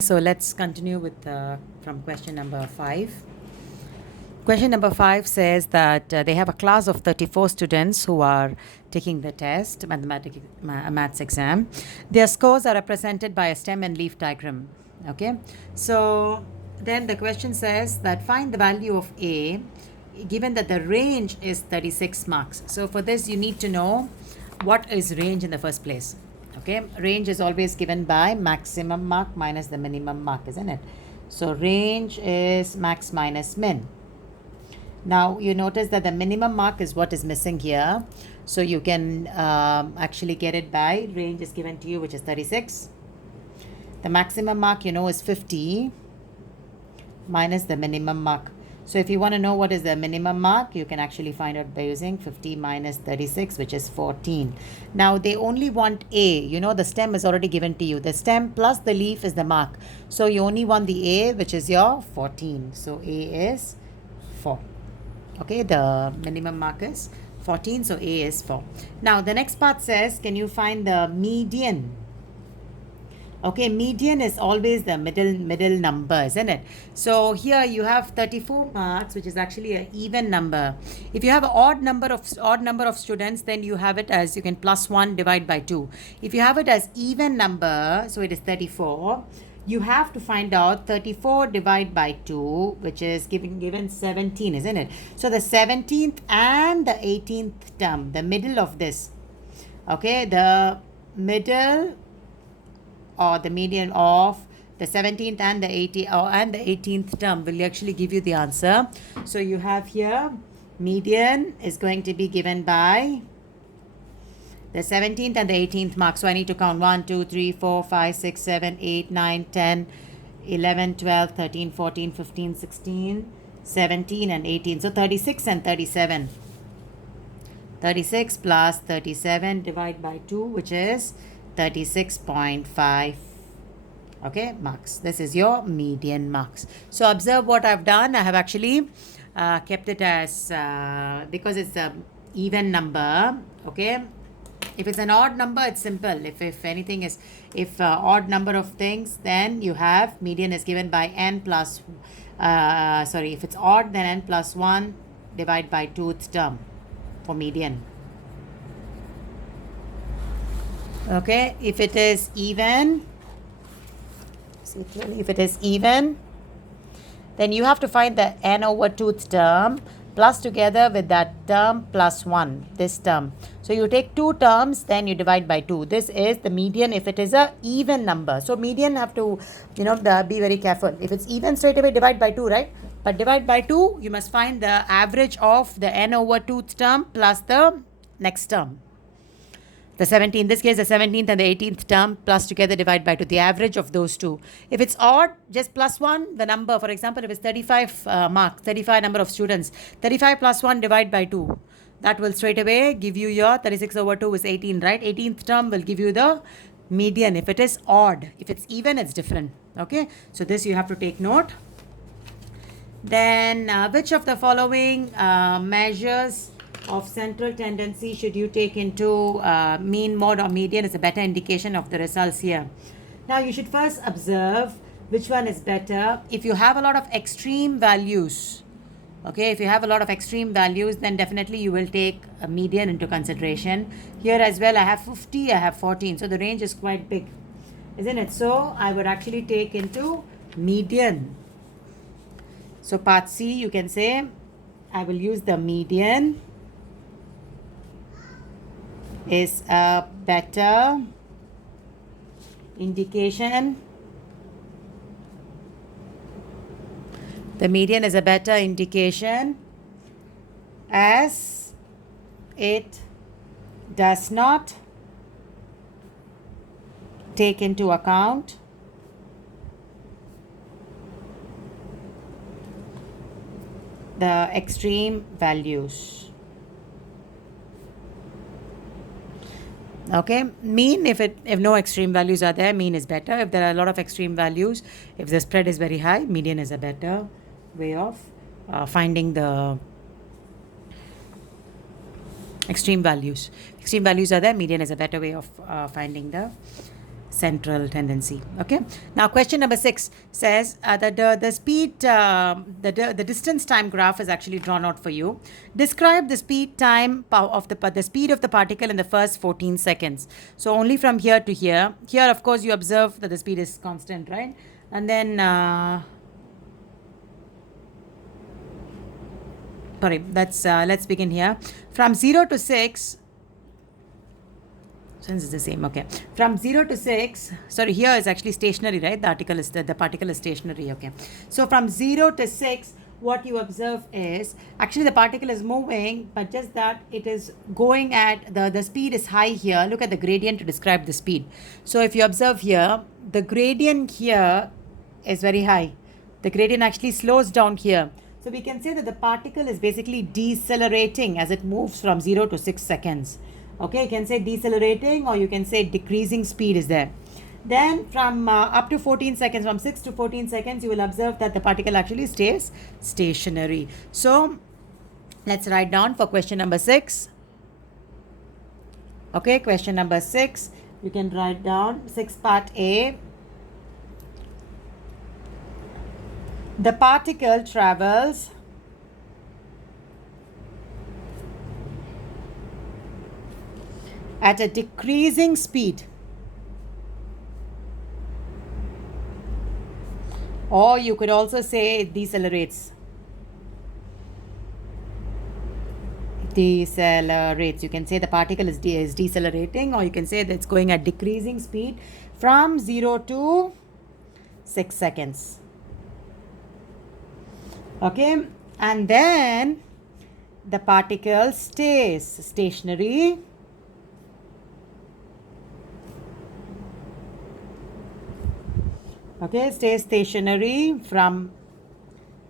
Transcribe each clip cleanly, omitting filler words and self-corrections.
So let's continue with from question number 5. Question number 5 says that they have a class of 34 students who are taking the test, maths exam. Their scores are represented by a stem and leaf diagram. Okay, so then the question says that find the value of A given that the range is 36 marks. So for this, you need to know what is range in the first place. Okay, range is always given by maximum mark minus the minimum mark, isn't it? So range is max minus min. Now you notice that the minimum mark is what is missing here. So you can actually get it by range is given to you, which is 36. The maximum mark is 50 minus the minimum mark. So if you want to know what is the minimum mark, you can actually find out by using 50 minus 36, which is 14. Now they only want A. The stem is already given to you. The stem plus the leaf is the mark. So you only want the A, which is your 14. So A is 4. Okay, the minimum mark is 14, so A is 4. Now the next part says, can you find the median? Okay, median is always the middle number, isn't it? So here you have 34 marks, which is actually an even number. If you have an odd number of students, then you have it as you can plus 1 divide by 2. If you have it as even number, so it is 34. You have to find out 34 divided by 2, which is given 17, isn't it? So the 17th and the 18th term, the middle of this. Okay, the middle or the median of the 17th and the 18th term will actually give you the answer. So you have here median is going to be given by the 17th and the 18th mark. So I need to count 1, 2, 3, 4, 5, 6, 7, 8, 9, 10, 11, 12, 13, 14, 15, 16, 17 and 18. So 36 and 37. 36 plus 37 divided by 2, which is 36.5 marks. This is your median marks. So observe what I've done. I have actually kept it as because it's a even number. Okay, if it's an odd number, it's simple. If anything is odd number of things, then you have median is given by n plus if it's odd, then n plus 1 divided by 2th term for median. Okay, if it is even, then you have to find the n over 2th term plus together with that term plus 1, this term. So you take 2 terms, then you divide by 2. This is the median if it is a even number. So median have to, be very careful. If it's even, straight away divide by 2, right? But divide by 2, you must find the average of the n over 2th term plus the next term. The 17th, in this case, the 17th and the 18th term plus together divide by 2, the average of those two. If it's odd, just plus 1, the number. For example, if it's 35 marks, 35 number of students, 35 plus 1 divide by 2. That will straight away give you your 36 over 2 is 18, right? 18th term will give you the median if it is odd. If it's even, it's different. Okay, so this you have to take note. Then which of the following measures of central tendency should you take into mean, mode or median is a better indication of the results here. Now you should first observe which one is better. If you have a lot of extreme values, okay, if you have a lot of extreme values, then definitely you will take a median into consideration. Here as well, I have 50, I have 14, so the range is quite big, isn't it? So I would actually take into median. So part C, you can say I will use the median is a better indication. The median is a better indication as it does not take into account the extreme values. Okay, mean, if no extreme values are there, mean is better. If there are a lot of extreme values, if the spread is very high, median is a better way of finding the extreme values. Extreme values are there, median is a better way of finding the central tendency. Okay. Now question number 6 says that the speed, the distance time graph is actually drawn out for you. Describe the speed time of the speed of the particle in the first 14 seconds. So only from here to here. Here, of course, you observe that the speed is constant, right? And then sorry, let's begin here. From 0 to 6, since it's the same, okay. From 0 to 6, sorry, here is actually stationary, right? The particle is stationary, okay. So from 0 to 6, what you observe is, actually the particle is moving, but just that it is going at, the speed is high here. Look at the gradient to describe the speed. So if you observe here, the gradient here is very high. The gradient actually slows down here. So we can say that the particle is basically decelerating as it moves from 0 to 6 seconds. Okay, you can say decelerating, or you can say decreasing speed is there. Then from up to 14 seconds, from 6 to 14 seconds, you will observe that the particle actually stays stationary. So let's write down for question number 6. Okay, question number 6, you can write down 6 part A. The particle travels at a decreasing speed, or you could also say it decelerates. Decelerates. You can say the particle is decelerating, or you can say that it's going at decreasing speed from 0 to 6 seconds. Okay, and then the particle stays stationary stays stationary from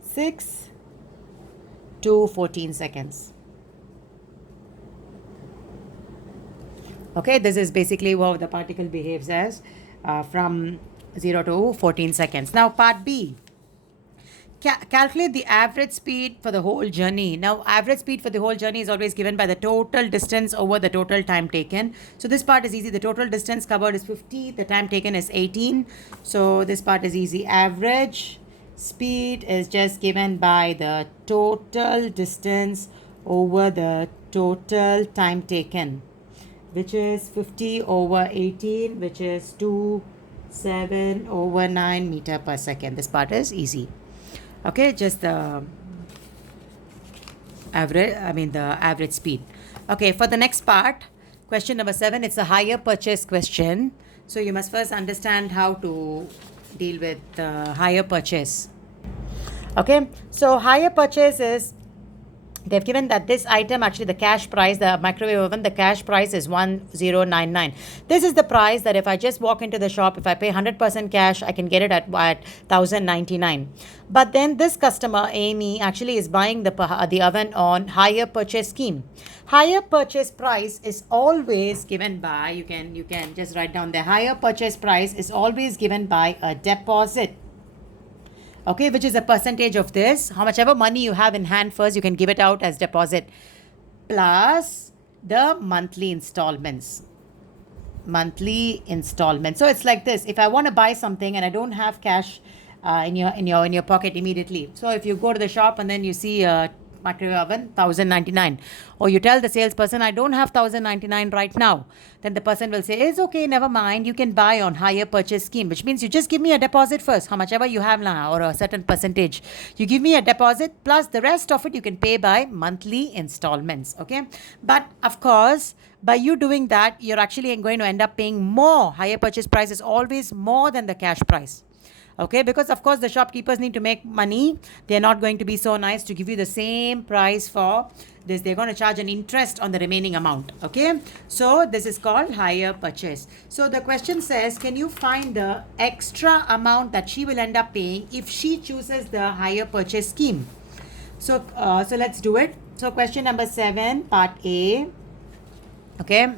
6 to 14 seconds. Okay, this is basically how the particle behaves as from 0 to 14 seconds. Now part B. Calculate the average speed for the whole journey. Now, average speed for the whole journey is always given by the total distance over the total time taken. So this part is easy. The total distance covered is 50. The time taken is 18. So this part is easy. Average speed is just given by the total distance over the total time taken, which is 50 over 18, which is 27 over 9 meter per second. This part is easy. Okay, just the average speed. Okay, for the next part, question number 7, it's a hire purchase question. So you must first understand how to deal with hire purchase. Okay, so hire purchase is, they've given that this item, actually the cash price, the microwave oven, the cash price is 1099. This is the price that if I just walk into the shop, if I pay 100% cash, I can get it at 1099. But then this customer, Amy, actually is buying the oven on hire purchase scheme. Hire purchase price is always given by, you can just write down the hire purchase price is always given by a deposit. Okay, which is a percentage of this. How much ever money you have in hand first, you can give it out as deposit, plus the monthly installments. Monthly installments. So it's like this. If I want to buy something and I don't have cash in your pocket immediately. So if you go to the shop and then you see a microwave oven, 1099, or you tell the salesperson, I don't have 1099 right now, then the person will say, it's okay, never mind, you can buy on hire purchase scheme, which means you just give me a deposit first, how much ever you have now, or a certain percentage. You give me a deposit, plus the rest of it you can pay by monthly installments. Okay, but of course, by you doing that, you're actually going to end up paying more. Hire purchase price is always more than the cash price. Okay, because of course the shopkeepers need to make money. They're not going to be so nice to give you the same price for this. They're going to charge an interest on the remaining amount. Okay, so this is called hire purchase. So the question says, can you find the extra amount that she will end up paying if she chooses the hire purchase scheme? So let's do it. So question number 7 part A. Okay,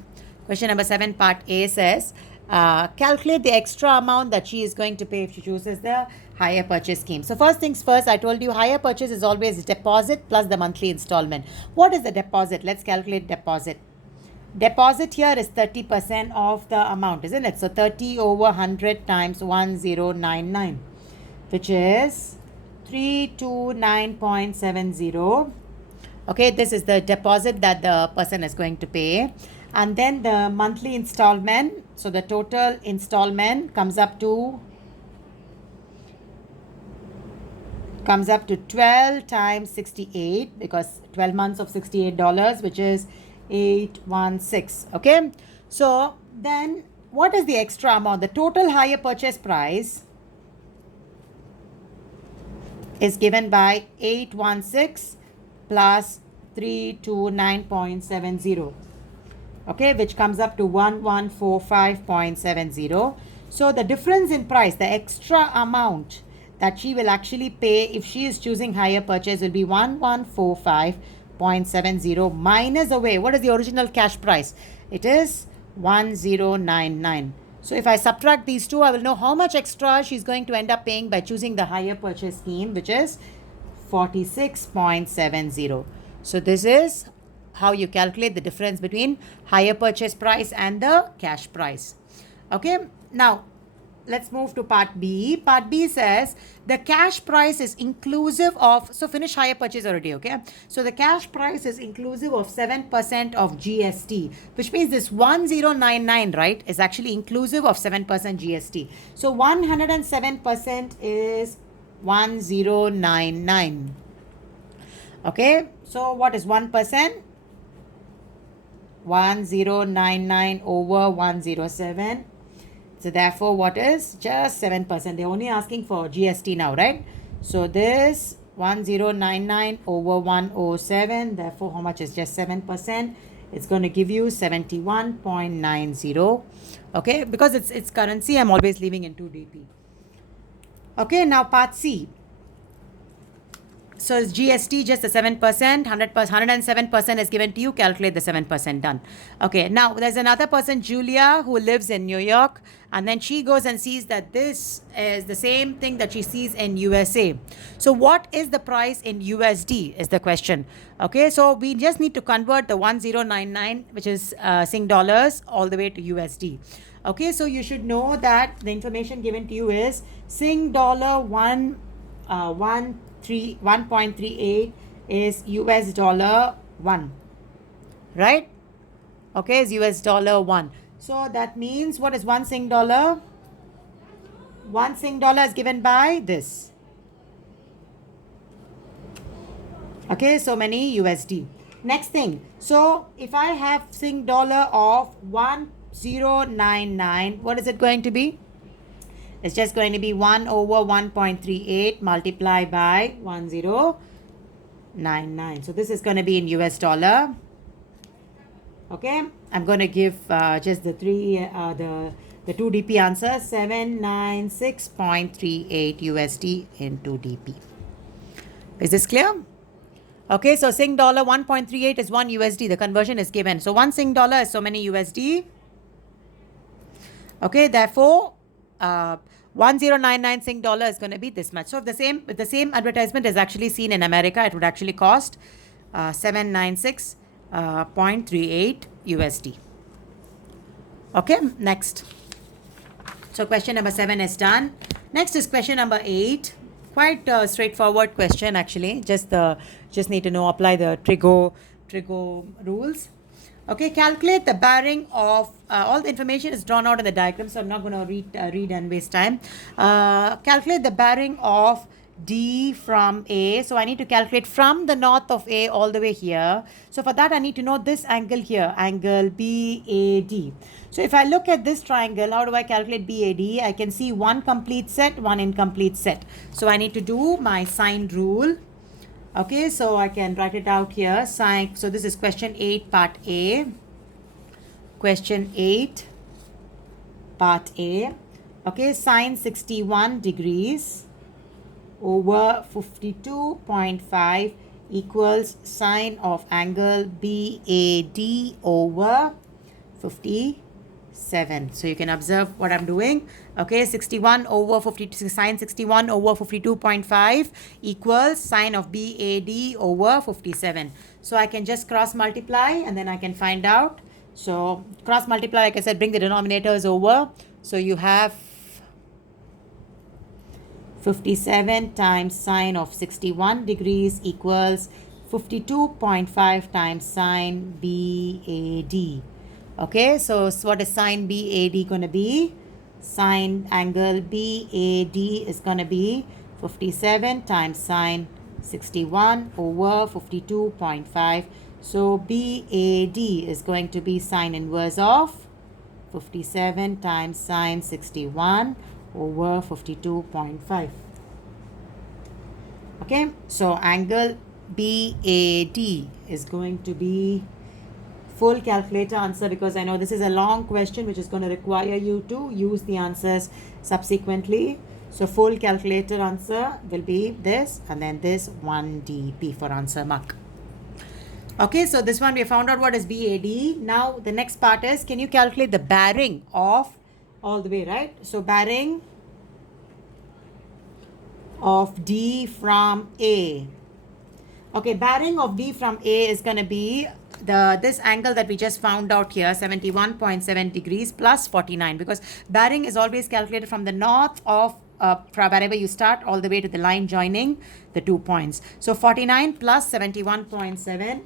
question number 7 part A says, calculate the extra amount that she is going to pay if she chooses the hire purchase scheme. So first things first, I told you hire purchase is always deposit plus the monthly installment. What is the deposit? Let's calculate deposit. deposit here is 30% of the amount, isn't it? So 30 over 100 times 1099, which is 329.70. Okay, this is the deposit that the person is going to pay. And then the monthly installment, so the total installment comes up to 12 times 68, because 12 months of $68, which is 816. Okay, so then what is the extra amount? The total hire purchase price is given by 816 plus 329.70. Okay, which comes up to 1145.70. So the difference in price, the extra amount that she will actually pay if she is choosing higher purchase, will be 1145.70 minus away. What is the original cash price? It is 1099. So if I subtract these two, I will know how much extra she's going to end up paying by choosing the higher purchase scheme, which is 46.70. So this is how you calculate the difference between higher purchase price and the cash price. Okay, now let's move to part B. Part B says the cash price is inclusive of, so finish higher purchase already, okay? So the cash price is inclusive of 7% of GST, which means this 1099, right, is actually inclusive of 7% GST. So 107% is 1099. Okay, so what is 1%? 1099 over 107. So therefore, what is just 7%? They're only asking for GST now, right? So this 1099 over 107. Therefore, how much is just 7%? It's going to give you 71.90. Okay, because it's currency, I'm always leaving in 2DP. Okay, now part C. So it's GST, just the 7%, 107% is given to you, calculate the 7%, done. Okay, now there's another person, Julia, who lives in New York, and then she goes and sees that this is the same thing that she sees in USA. So what is the price in USD is the question. Okay, so we just need to convert the 1099, which is Sing dollars, all the way to USD. Okay, so you should know that the information given to you is Sing dollar 1.38 is US dollar 1, right? Okay, is US dollar 1. So that means what is 1 Sing dollar? 1 Sing dollar is given by this. Okay, so many USD. Next thing, so if I have Sing dollar of 1099, what is it going to be? It's just going to be 1 over 1.38 multiplied by 1099. So this is going to be in US dollar. Okay, I'm going to give just the 2DP answer, 796.38 USD in 2DP. Is this clear? Okay, so Sing dollar 1.38 is 1 USD. The conversion is given. So 1 Sing dollar is so many USD. Okay, therefore 1099 Sing dollar is going to be this much. So if the same advertisement is actually seen in America, it would actually cost 796.38 USD. Okay, next. So question number 7 is done. Next is question number 8. Quite a straightforward question actually. Just need to know, apply the Trigo rules. Okay, calculate the bearing of, all the information is drawn out in the diagram, so I'm not going to read and waste time. Calculate the bearing of D from A. So I need to calculate from the north of A all the way here. So for that, I need to know this angle here, angle BAD. So if I look at this triangle, how do I calculate BAD? I can see one complete set, one incomplete set. So I need to do my sine rule. Okay, so I can write it out here. Sine. So this is question 8, part A. Question 8, part A. Okay, sine 61 degrees over 52.5 equals sine of angle BAD over 57. So you can observe what I'm doing. Okay, 61 over 52, sine 61 over 52.5 equals sine of BAD over 57. So I can just cross multiply and then I can find out. So cross multiply, like I said, bring the denominators over. So you have 57 times sine of 61 degrees equals 52.5 times sine BAD. Okay, so what is sine BAD going to be? Sine angle BAD is going to be 57 times sine 61 over 52.5. So BAD is going to be sine inverse of 57 times sine 61 over 52.5. Okay, so angle BAD is going to be full calculator answer, because I know this is a long question which is going to require you to use the answers subsequently. So full calculator answer will be this, and then this 1DP for answer mark. Okay, so this one we found out what is BAD. Now the next part is, can you calculate the bearing of all the way, right? So bearing of D from A. Okay, bearing of D from A is going to be this angle that we just found out here, 71.7 degrees plus 49, because bearing is always calculated from the north of from wherever you start all the way to the line joining the 2 points. So 49 plus 71.7.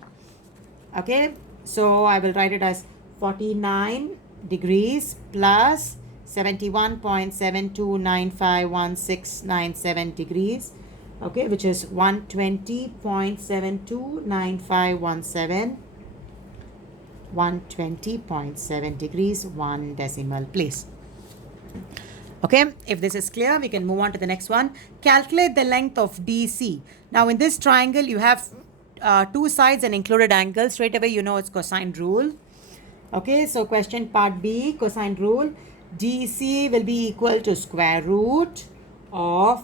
Okay, so I will write it as 49 degrees plus 71.72951697 degrees. Okay, which is 120.729517. 120.7 degrees, 1 decimal place. Okay, if this is clear, we can move on to the next one. Calculate the length of DC. Now in this triangle, you have two sides and included angles. Straight away, you know it's cosine rule. Okay, so question part B, cosine rule. DC will be equal to square root of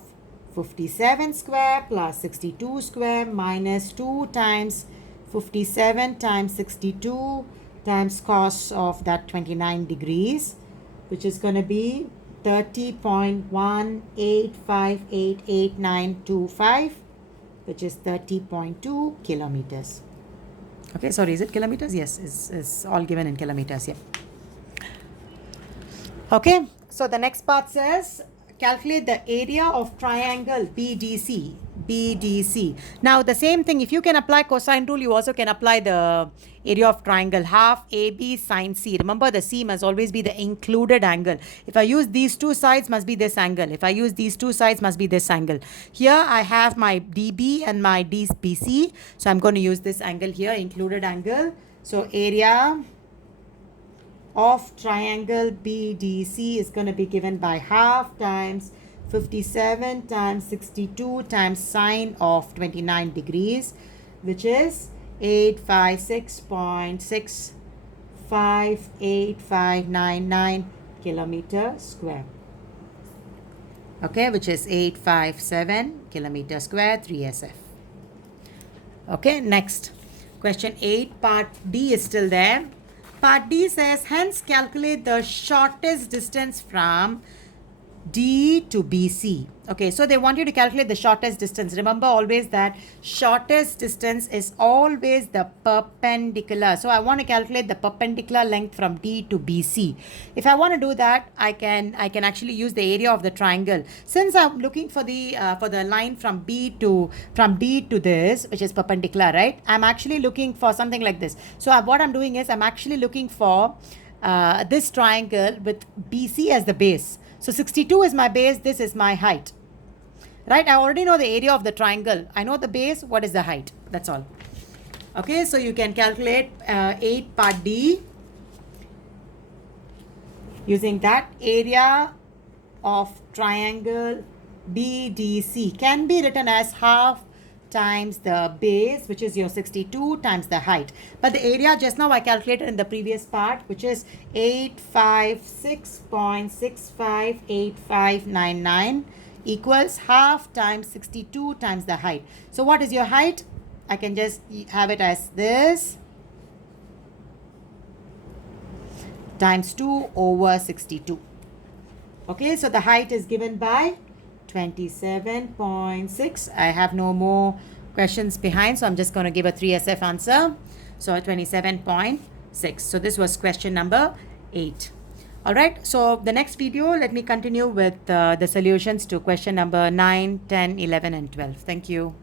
57 square plus 62 square minus 2 times 57 times 62 times cos of that 29 degrees, which is going to be 30.185888925, which is 30.2 kilometers. Okay, sorry, is it kilometers? Yes, it's all given in kilometers. Yeah. Okay, so the next part says calculate the area of triangle BDC. Now the same thing, if you can apply cosine rule, you also can apply the area of triangle, half AB sine C. Remember, the C must always be the included angle. If I use these two sides, must be this angle. If I use these two sides, must be this angle. Here I have my DB and my DBC, so I'm going to use this angle here, included angle. So area of triangle BDC is going to be given by half times 57 times 62 times sine of 29 degrees, which is 856.658599 kilometer square. Okay, which is 857 kilometer square, 3SF. Okay, next. Question 8, part D is still there. Part D says, hence calculate the shortest distance from D to BC. Okay, so they want you to calculate the shortest distance. Remember always that shortest distance is always the perpendicular. So I want to calculate the perpendicular length from D to BC. If I want to do that, I can actually use the area of the triangle. Since I'm looking for the line from D to this, which is perpendicular, right? I'm actually looking for something like this. So what I'm doing is I'm actually looking for this triangle with BC as the base. So 62 is my base, this is my height. Right? I already know the area of the triangle. I know the base, what is the height? That's all. Okay, so you can calculate 8 part D using that. Area of triangle BDC can be written as half times the base, which is your 62, times the height. But the area just now I calculated in the previous part, which is 856.658599 equals half times 62 times the height. So what is your height? I can just have it as this times 2 over 62. Okay, so the height is given by 27.6. I have no more questions behind, so I'm just going to give a 3SF answer. So 27.6 6. So this was question number 8. All right, so the next video, let me continue with the solutions to question number 9, 10, 11, and 12. Thank you.